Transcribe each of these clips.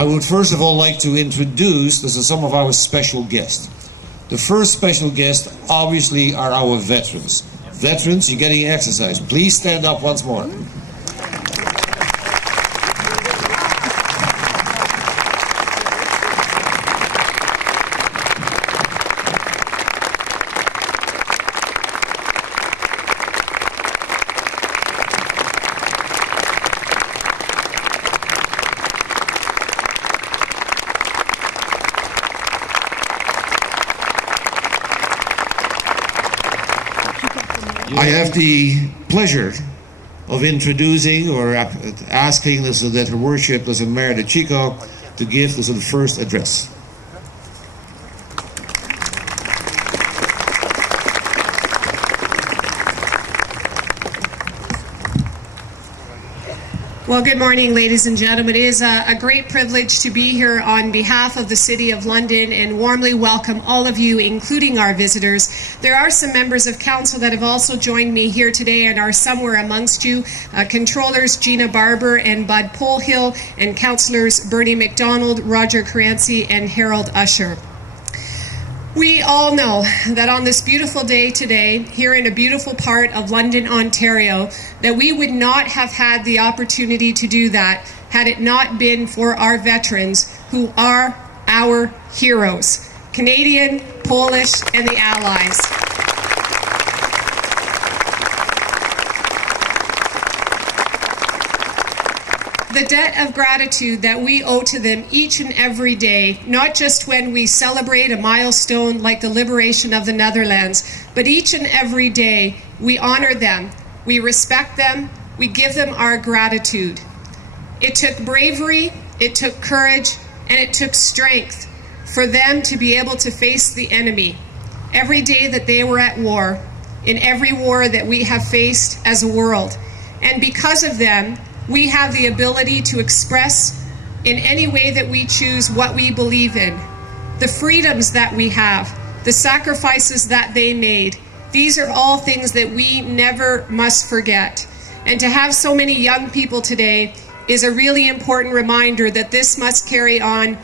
I would first of all like to introduce some of our special guests. The first special guest obviously are our veterans. Veterans, you're getting exercise. Please stand up once more. I have the pleasure of introducing or asking that Her Worship Mayor de Chico to give the first address. Well, good morning, ladies and gentlemen. It is a great privilege to be here on behalf of the City of London and warmly welcome all of you, including our visitors. There are some members of Council that have also joined me here today and are somewhere amongst you. Controllers Gina Barber and Bud Polhill, and Councillors Bernie McDonald, Roger Caranci, and Harold Usher. We all know that on this beautiful day today, here in a beautiful part of London, Ontario, that we would not have had the opportunity to do that had it not been for our veterans, who are our heroes, Canadian, Polish, and the Allies. The debt of gratitude that we owe to them each and every day, not just when we celebrate a milestone like the liberation of the Netherlands, but each and every day we honor them, we respect them, we give them our gratitude. It took bravery, it took courage, and it took strength for them to be able to face the enemy every day that they were at war, in every war that we have faced as a world. And because of them, we have the ability to express in any way that we choose what we believe in. The freedoms that we have, the sacrifices that they made, these are all things that we never must forget. And to have so many young people today is a really important reminder that this must carry on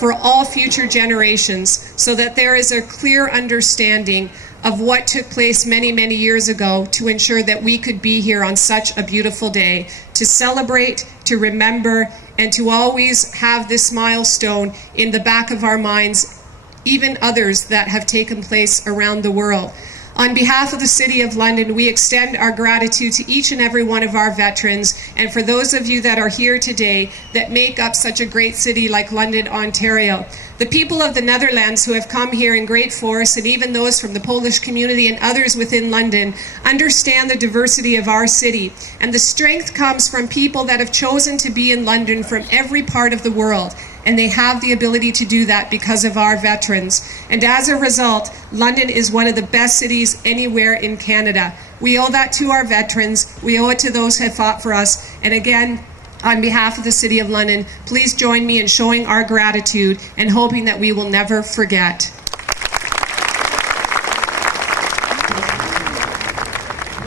for all future generations, so that there is a clear understanding of what took place many, many years ago to ensure that we could be here on such a beautiful day, to celebrate, to remember, and to always have this milestone in the back of our minds, even others that have taken place around the world. On behalf of the City of London, we extend our gratitude to each and every one of our veterans, and for those of you that are here today that make up such a great city like London, Ontario. The people of the Netherlands who have come here in great force, and even those from the Polish community and others within London, understand the diversity of our city. And the strength comes from people that have chosen to be in London from every part of the world. And they have the ability to do that because of our veterans. And as a result, London is one of the best cities anywhere in Canada. We owe that to our veterans. We owe it to those who have fought for us. And again, on behalf of the City of London, please join me in showing our gratitude and hoping that we will never forget.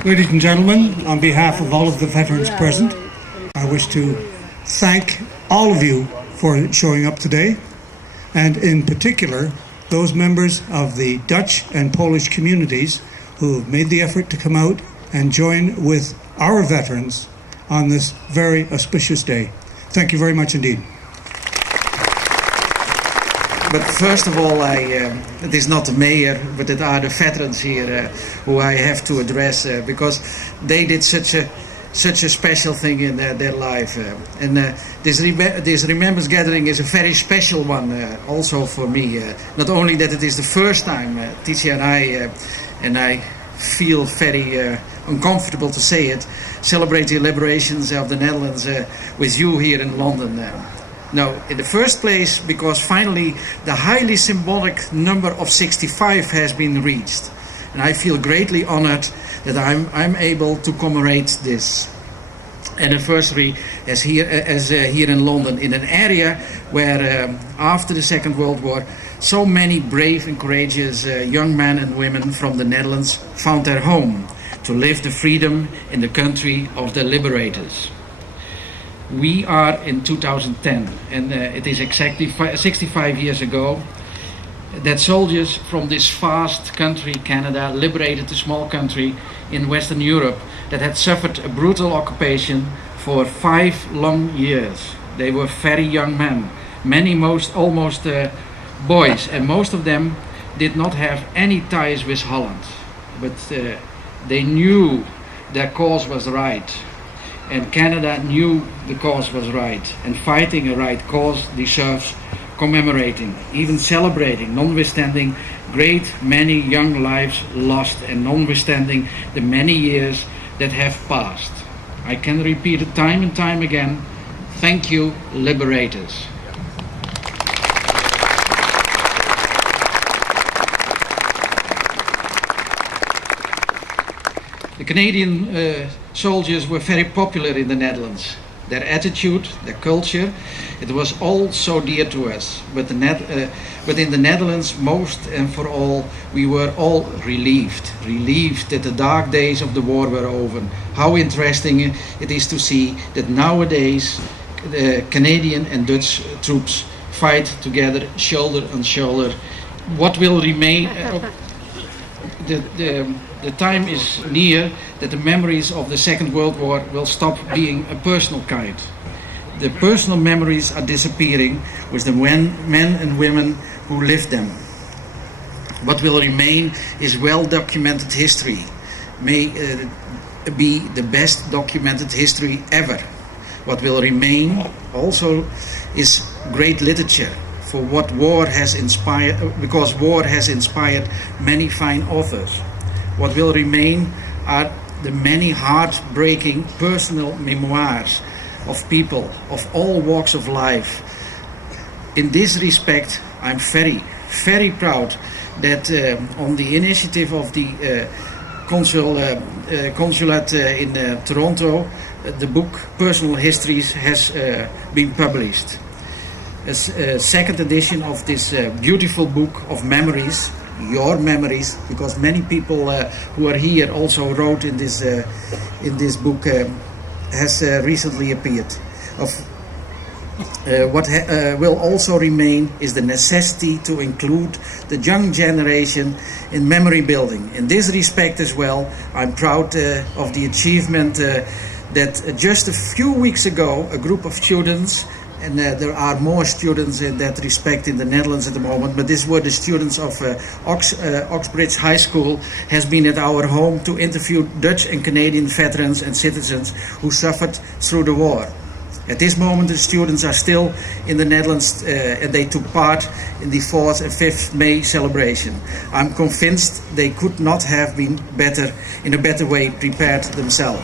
Ladies and gentlemen, on behalf of all of the veterans present, I wish to thank all of you for showing up today, and in particular those members of the Dutch and Polish communities who have made the effort to come out and join with our veterans on this very auspicious day. Thank you very much indeed. But first of all, it is not the mayor, but it are the veterans here who I have to address because they did such a special thing in their life. This Remembrance Gathering is a very special one also for me. Not only that it is the first time, Titia and I feel very uncomfortable to say it, celebrate the liberations of the Netherlands with you here in London. No, in the first place, because finally the highly symbolic number of 65 has been reached. And I feel greatly honored that I'm able to commemorate this anniversary as here in London, in an area where after the Second World War so many brave and courageous young men and women from the Netherlands found their home to live the freedom in the country of the liberators. We are in 2010, and it is exactly 65 years ago that soldiers from this vast country, Canada, liberated a small country in Western Europe that had suffered a brutal occupation for 5 long years. They were very young men, almost boys, and most of them did not have any ties with Holland, but they knew their cause was right, and Canada knew the cause was right, and fighting a right cause deserves commemorating, even celebrating, notwithstanding great many young lives lost and notwithstanding the many years that have passed. I can repeat it time and time again. Thank you, liberators. The Canadian soldiers were very popular in the Netherlands. Their attitude, their culture, it was all so dear to us. But in the Netherlands, most and for all, we were all relieved that the dark days of the war were over. How interesting it is to see that nowadays the Canadian and Dutch troops fight together, shoulder on shoulder. What will remain? The time is near that the memories of the Second World War will stop being a personal kind. The personal memories are disappearing with the men and women who lived them. What will remain is well-documented history. May be the best documented history ever. What will remain also is great literature, for what war has inspired, because war has inspired many fine authors. What will remain are the many heartbreaking personal memoirs of people of all walks of life. In this respect, I'm very, very proud that on the initiative of the consulate in Toronto, the book Personal Histories has been published. A second edition of this beautiful book of memories, your memories, because many people who are here also wrote in this book, has recently appeared. What will also remain is the necessity to include the young generation in memory building. In this respect as well, I'm proud of the achievement that just a few weeks ago, a group of students, and there are more students in that respect in the Netherlands at the moment, but these were the students of Oxbridge High School, has been at our home to interview Dutch and Canadian veterans and citizens who suffered through the war. At this moment, the students are still in the Netherlands and they took part in the 4th and 5th May celebration. I'm convinced they could not have been in a better way prepared themselves.